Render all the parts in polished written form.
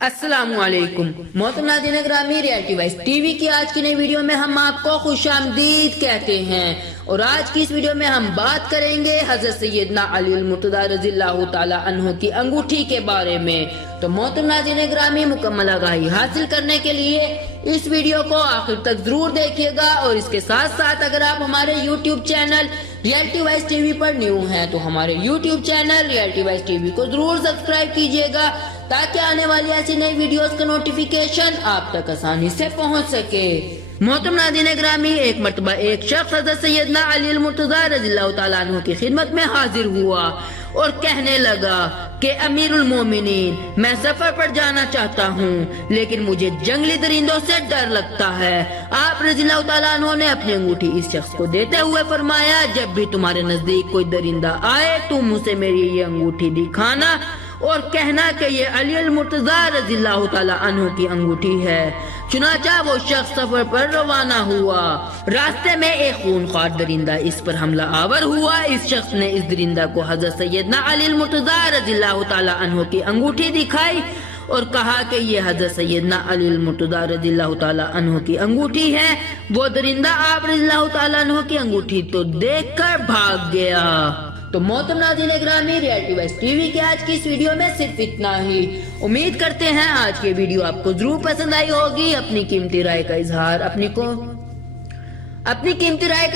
अस्सलाम वालेकुम मोहतरम नाज़रीन ग्रामी, रियलिटी वाइज टीवी की आज की नई वीडियो में हम आपको खुशामदीद कहते हैं। और आज की इस वीडियो में हम बात करेंगे हजरत सैयदना अली अल-मुर्तज़ा रज़ियल्लाहु ताला अन्हु की अंगूठी के बारे में। तो मोहतरम नाज़रीन ग्रामी, मुकम्मल आगाही हासिल करने के लिए इस वीडियो को आखिर तक जरूर देखिएगा। और इसके साथ साथ अगर आप हमारे YouTube channel reality wise TV पर न्यू हैं तो हमारे YouTube channel reality wise TV को जरूर सब्सक्राइब कीजिएगा, ताकि आने वाली ऐसी नई वीडियोस का नोटिफिकेशन आप तक आसानी से पहुंच सके। मोहतरम नाज़रीन ग्रामी, एक मर्तबा एक शख्स हज़रत सैयदना अली अल-मुर्तज़ा रज़ियल्लाहु ताला अन्हु की खिदमत में हाजिर हुआ और कहने लगा कि अमीरुल मोमिनीन, मैं सफर पर जाना चाहता हूँ, लेकिन मुझे जंगली दरिंदों से डर लगता है। आप रज़ियल्लाहु ताला अन्हु ने अपनी अंगूठी इस शख्स को देते हुए फरमाया, जब भी तुम्हारे नजदीक कोई दरिंदा आए तुम उसे मेरी ये अंगूठी दिखाना और कहना कि ये अली अल-मुर्तज़ा रज़ियल्लाहु ताला अन्हु की अंगूठी है। चुनाचा वो शख्स सफर पर रवाना हुआ। रास्ते में एक खूनख्वार दरिंदा इस पर हमला आवर हुआ। इस शख्स ने इस दरिंदा को हज़रत सैयदना अली अल-मुर्तज़ा रज़ियल्लाहु ताला अन्हु की अंगूठी दिखाई और कहा कि ये हज़रत सैयदना अली अल-मुर्तज़ा रज़ियल्लाहु ताला अन्हु की अंगूठी है। वो दरिंदा आप रज़ियल्लाहु ताला अन्हु की अंगूठी तो देखकर भाग गया। तो मोहतरम नाज़रीन ग्रामी, रियलिटी वाइज टीवी के आज की इस वीडियो में सिर्फ इतना ही। उम्मीद करते हैं आज की वीडियो आपको जरूर पसंद आई होगी। अपनी कीमती राय का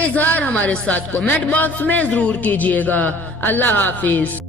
इजहार हमारे साथ कमेंट बॉक्स में जरूर कीजिएगा। अल्लाह हाफिज।